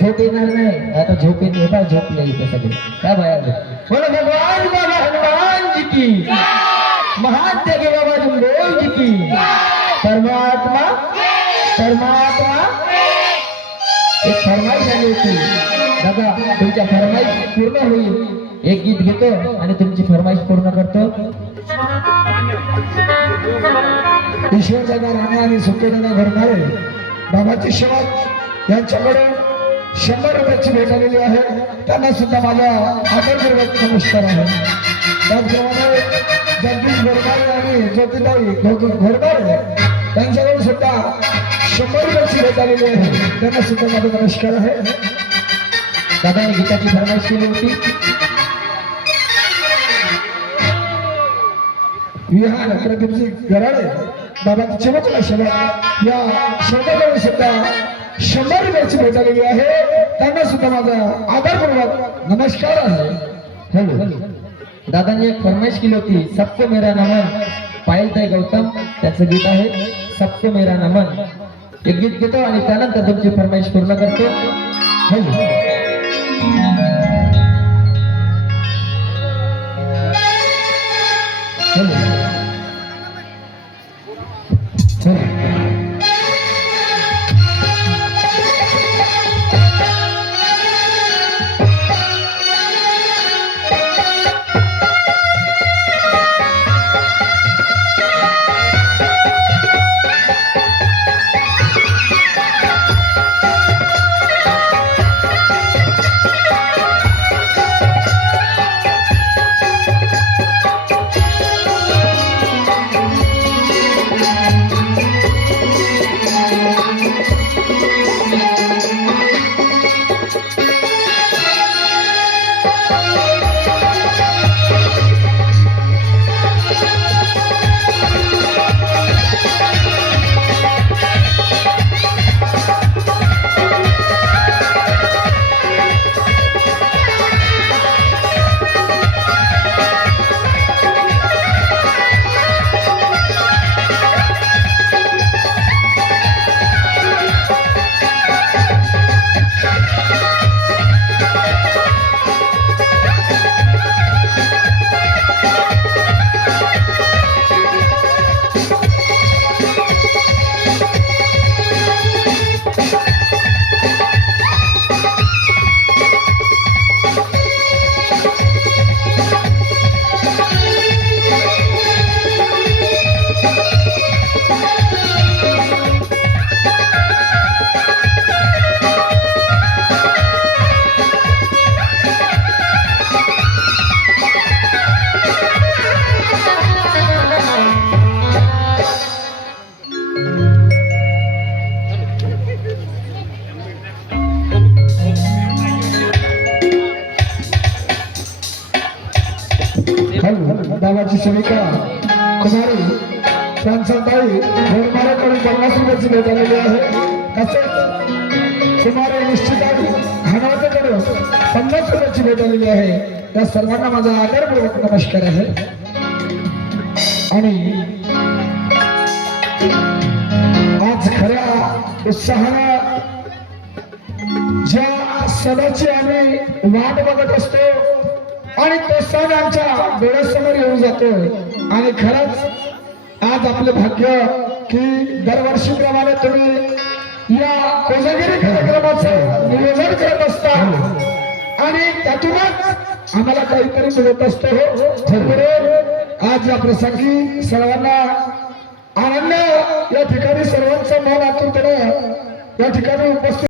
झोप येणार नाही आता झोप येते बा झोपले इथे सगळे काय बाया बोलो भगवान बाबा हनुमान जी की महान त्यागे बाबा जमदेव जी की परमात्मा परमात्मा एक फरमाईश आली होती दादा तुमच्या फरमाईश पूर्ण होईल एक गीत घेतो आणि तुमची फरमाईश पूर्ण करतो ईश्वर दादा राणे आणि सुखदेव दादा घरनाळे बाबाची सेवा यांच्याकडे 100 रुपयाची भेट आलेली आहे त्यांना सुद्धा माझा आदरपूर्वक नमस्कार आहे त्याचप्रमाणे जगदीश घोरबाळे आणि ज्योतिताई घोरबाळे त्यांच्याकडून सुद्धा 100 रुपयाची भेट आलेली आहे त्यांना सुद्धा माझा नमस्कार आहे दादाने गीताची फरमाईश केली होती विहार प्रदीपजी गराडे बाबाची चिमचला सेवा या शब्दाकडून सुद्धा 100 रुपयाची भेट आलेली आहे त्यांना सुद्धा माझा आदरपूर्वक नमस्कार आहे हॅलो दादाने एक फरमाईश केली होती सबको मेरा नमन पायलताई गौतम त्याचं गीत आहे सबको मेरा नमन एक गीत घेतो आणि त्यानंतर तुमची फरमाईश पूर्ण करतो हॅलो बाबाची सेविका कुमारी शांताबाई घोरमारेकडून 50 रुपयाची भेट आलेली आहे तसेच कुमारी निश्चिताई हनवतेकडून 50 रुपयाची भेट आलेली आहे त्या सर्वांना माझा आदरपूर्वक नमस्कार आहे आणि आज खऱ्या उत्साहाने ज्या सणाची आम्ही वाट बघत असतो आणि तो सण आमच्या डोळ्यासमोर येऊन जातो आणि खरंच आज आपले भाग्य की दरवर्षीप्रमाणे तुम्ही या कोजागिरी कार्यक्रमाचं नियोजन करत असता आणि त्यातूनच आम्हाला काहीतरी मिळत असतो आज या प्रसंगी सर्वांना आनंद या ठिकाणी सर्वांचं मन आतुरतेने या ठिकाणी उपस्थित